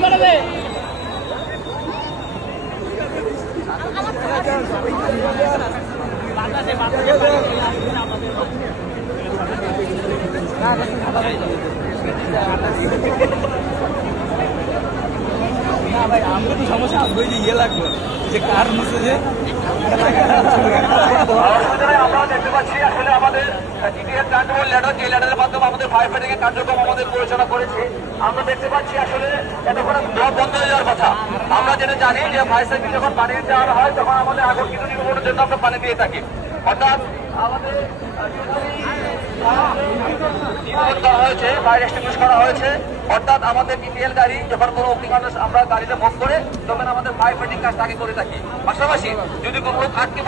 না ভাই আমরা তো সমস্যা আসবে যে ইয়ে লাগবে যে কার মুছে যে আমরা দেখতে পাচ্ছি আসলে আমাদের লেটার যে লেটারের মাধ্যমে আমাদের ফায়ার ফাইটিং এর কার্যক্রম আমাদের পরিচালনা করেছে। আমরা দেখতে পাচ্ছি আসলে এতক্ষণ বন্ধ হয়ে যাওয়ার কথা। আমরা যেটা জানি যে ফায়ার সার্ভিস যখন পানি দেওয়া হয় তখন আমাদের আগুন কিন্তু নির্মূলের জন্য আমরা পানি দিয়ে থাকি, অর্থাৎ আমাদের করা হয়েছে, ফায়ার এক্সটিংগুইশ করা হয়েছে, অর্থাৎ আমাদের ডিপিএল গাড়ি যখন কোনো অগ্নিকাণ্ড আমরা গাড়িতে মুভ করে তখন আমাদের ফায়ার ফাইটিং কাজটা আগে করে থাকি। পাশাপাশি যদি কোনো লোক আটকে